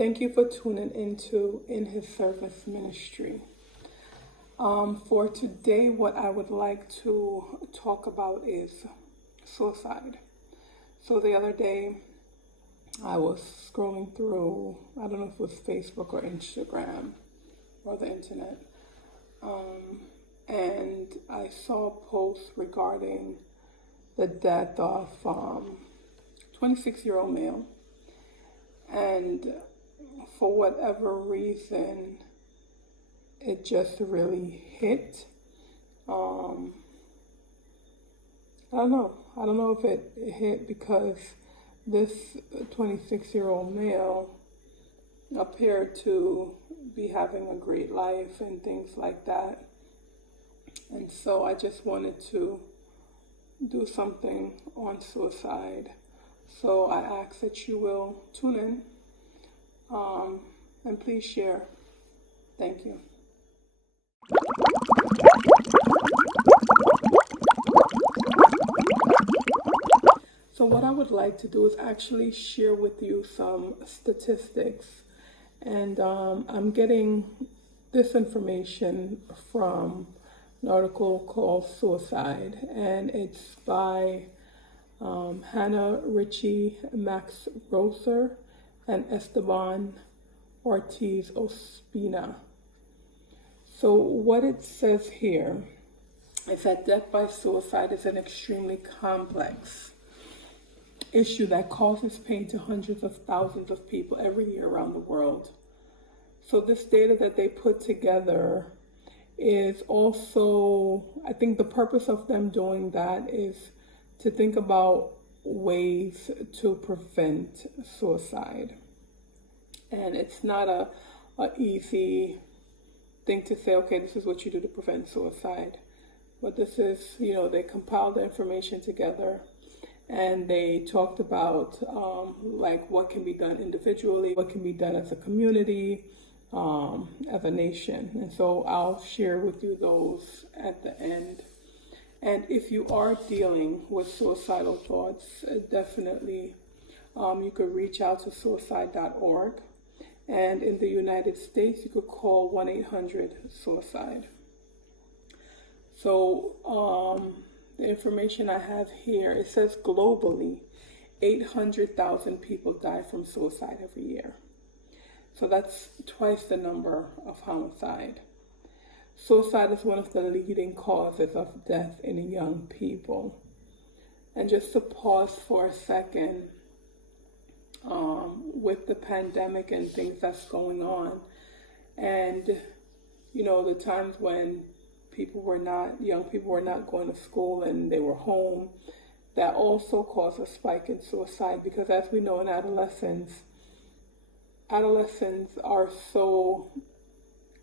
Thank you for tuning into In His Service Ministry. For today, what I would like to talk about is suicide. So the other day, I was scrolling through, I don't know if it was Facebook or Instagram or the internet, and I saw a post regarding the death of 26-year-old male. And for whatever reason, it just really hit. I don't know if it hit because this 26-year-old male appeared to be having a great life and things like that. And so I just wanted to do something on suicide. So I ask that you will tune in and please share. Thank you. So what I would like to do is actually share with you some statistics. And I'm getting this information from an article called Suicide, and it's by Hannah Ritchie, Max Roser, and Esteban Ortiz Ospina. So what it says here is that death by suicide is an extremely complex issue that causes pain to hundreds of thousands of people every year around the world. So this data that they put together is also, I think the purpose of them doing that is to think about ways to prevent suicide. And it's not a easy thing to say, okay, this is what you do to prevent suicide. But this is, they compiled the information together and they talked about what can be done individually, what can be done as a community, as a nation. And so I'll share with you those at the end. And if you are dealing with suicidal thoughts, definitely you could reach out to suicide.org. And in the United States, you could call 1-800-SUICIDE. So the information I have here, it says globally, 800,000 people die from suicide every year. So that's twice the number of homicide. Suicide is one of the leading causes of death in young people. And just to pause for a second, with the pandemic and things that's going on, and the times when young people were not going to school and they were home, that also caused a spike in suicide, because as we know in adolescents are so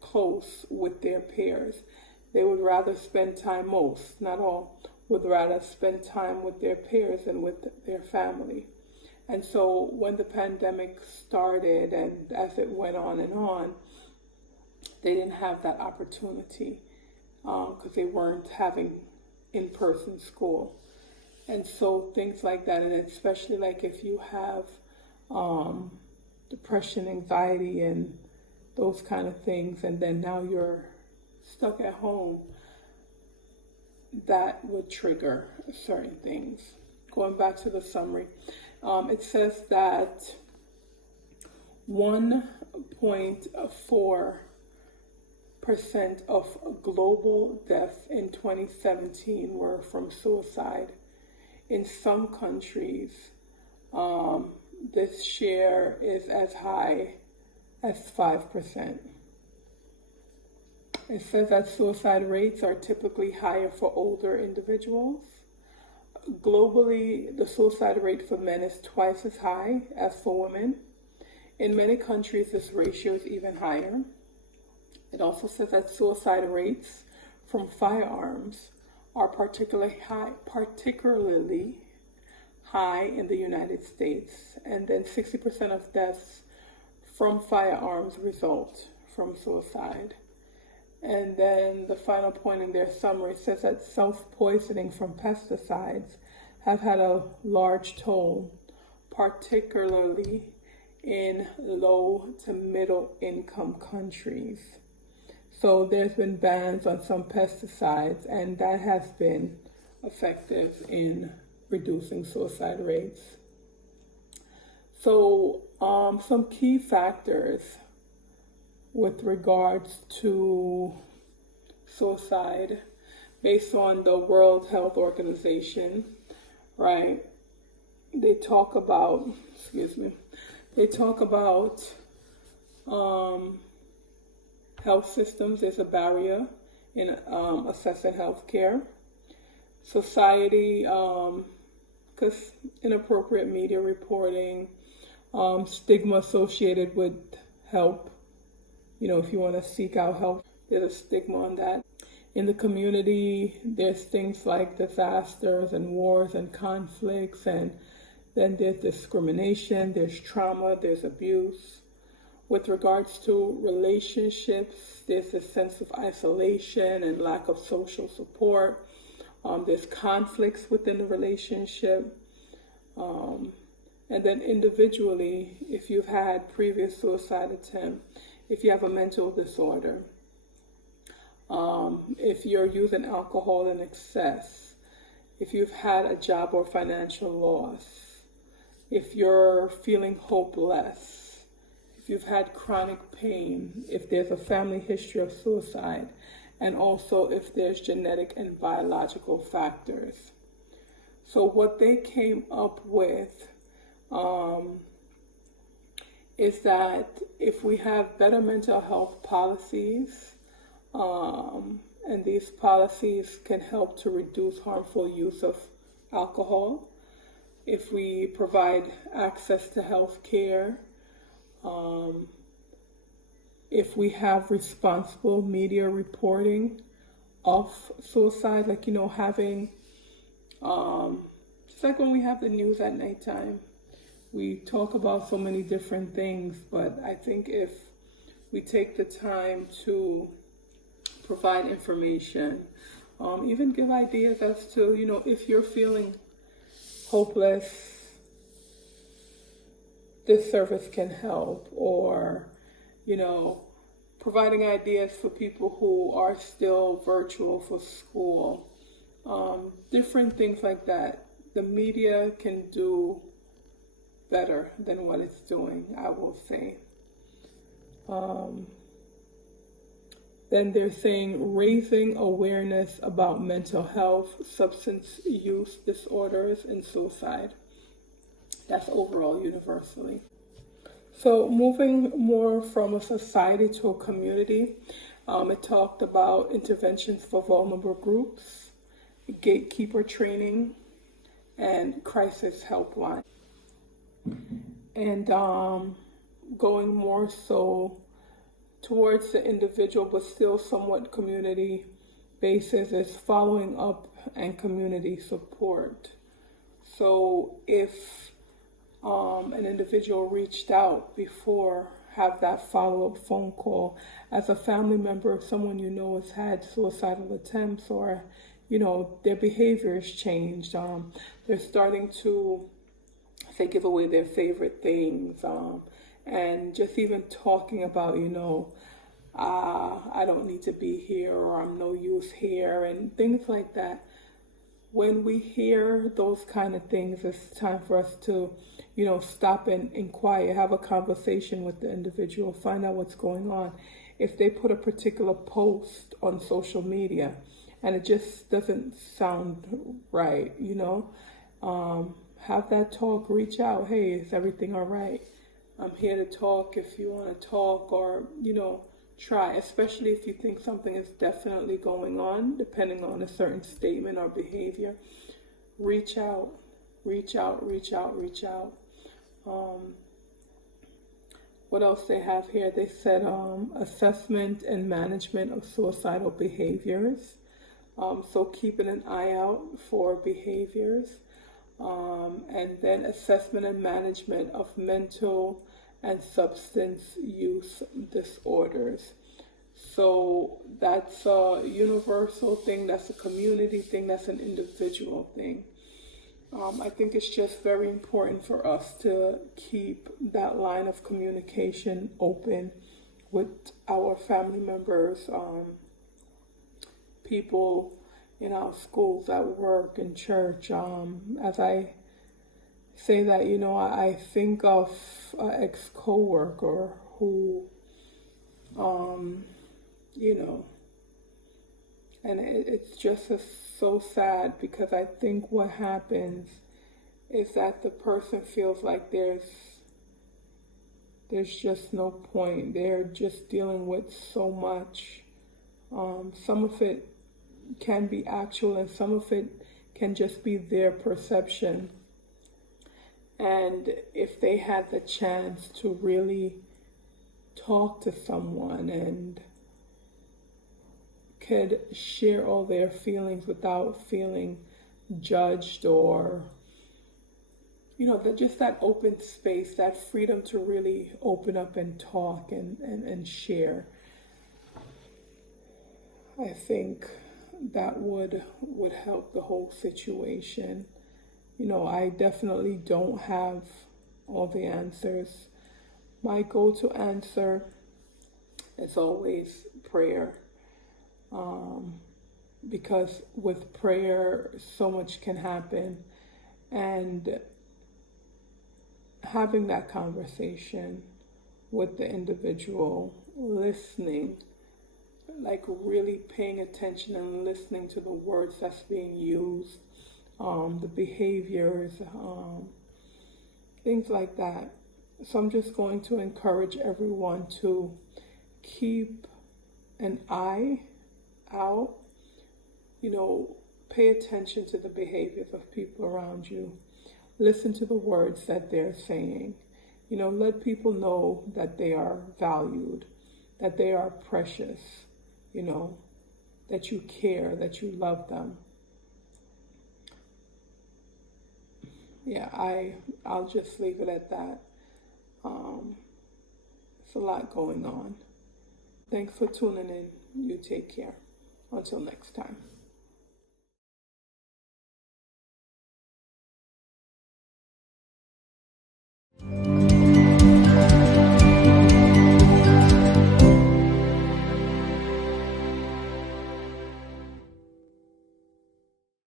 close with their peers. They would rather spend time, most, not all, would rather spend time with their peers and with their family. And so when the pandemic started and as it went on and on, they didn't have that opportunity because they weren't having in-person school. And so things like that, and especially like if you have depression, anxiety, and those kind of things, and then now you're stuck at home, that would trigger certain things. Going back to the summary, it says that 1.4% of global deaths in 2017 were from suicide. In some countries, this share is as high as 5%. It says that suicide rates are typically higher for older individuals. Globally, the suicide rate for men is twice as high as for women. In many countries, this ratio is even higher. It also says that suicide rates from firearms are particularly high in the United States, and then 60% of deaths from firearms result from suicide. And then the final point in their summary says that self-poisoning from pesticides have had a large toll, particularly in low to middle income countries. So there's been bans on some pesticides, and that has been effective in reducing suicide rates. So some key factors with regards to suicide based on the World Health Organization, right? They talk about health systems is a barrier in assessing healthcare. Society, because inappropriate media reporting, stigma associated with help. If you want to seek out help, there's a stigma on that. In the community, there's things like disasters and wars and conflicts, and then there's discrimination, there's trauma, there's abuse. With regards to relationships, there's a sense of isolation and lack of social support. There's conflicts within the relationship. And then individually, if you've had previous suicide attempt, if you have a mental disorder, if you're using alcohol in excess, if you've had a job or financial loss, if you're feeling hopeless, if you've had chronic pain, if there's a family history of suicide, and also if there's genetic and biological factors. So what they came up with is that if we have better mental health policies, and these policies can help to reduce harmful use of alcohol, if we provide access to health care, if we have responsible media reporting of suicide, like, having, it's like when we have the news at nighttime, we talk about so many different things, but I think if we take the time to provide information, even give ideas as to, if you're feeling hopeless, this service can help, or, providing ideas for people who are still virtual for school, different things like that. The media can do better than what it's doing, I will say. Then they're saying raising awareness about mental health, substance use disorders, and suicide. That's overall universally. So moving more from a society to a community, it talked about interventions for vulnerable groups, gatekeeper training, and crisis helpline. And going more so towards the individual, but still somewhat community basis, is following up and community support. So if an individual reached out before, have that follow-up phone call. As a family member, if someone has had suicidal attempts, or their behavior has changed, they're starting to give away their favorite things, and just even talking about, I don't need to be here, or I'm no use here, and things like that. When we hear those kind of things, it's time for us to, stop and inquire, have a conversation with the individual, find out what's going on. If they put a particular post on social media and it just doesn't sound right, have that talk, reach out. Hey, is everything all right? I'm here to talk if you want to talk, or, try, especially if you think something is definitely going on, depending on a certain statement or behavior. Reach out. What else they have here? They said assessment and management of suicidal behaviors. So keeping an eye out for behaviors. And then assessment and management of mental and substance use disorders. So that's a universal thing, that's a community thing, that's an individual thing. I think it's just very important for us to keep that line of communication open with our family members, people in our schools, at work, in church. As I say that, I think of an ex-coworker who, you know, and it's just so sad, because I think what happens is that the person feels like there's just no point. They're just dealing with so much. Some of it can be actual, and some of it can just be their perception. And if they had the chance to really talk to someone and could share all their feelings without feeling judged, or just that open space, that freedom to really open up and talk and share, I think that would help the whole situation. I definitely don't have all the answers. My go-to answer is always prayer. Because with prayer, so much can happen. And having that conversation with the individual, listening, like really paying attention and listening to the words that's being used, the behaviors, things like that. So I'm just going to encourage everyone to keep an eye out, pay attention to the behaviors of people around you. Listen to the words that they're saying. Let people know that they are valued, that they are precious, that you care, that you love them. Yeah, I'll just leave it at that. It's a lot going on. Thanks for tuning in. You take care. Until next time.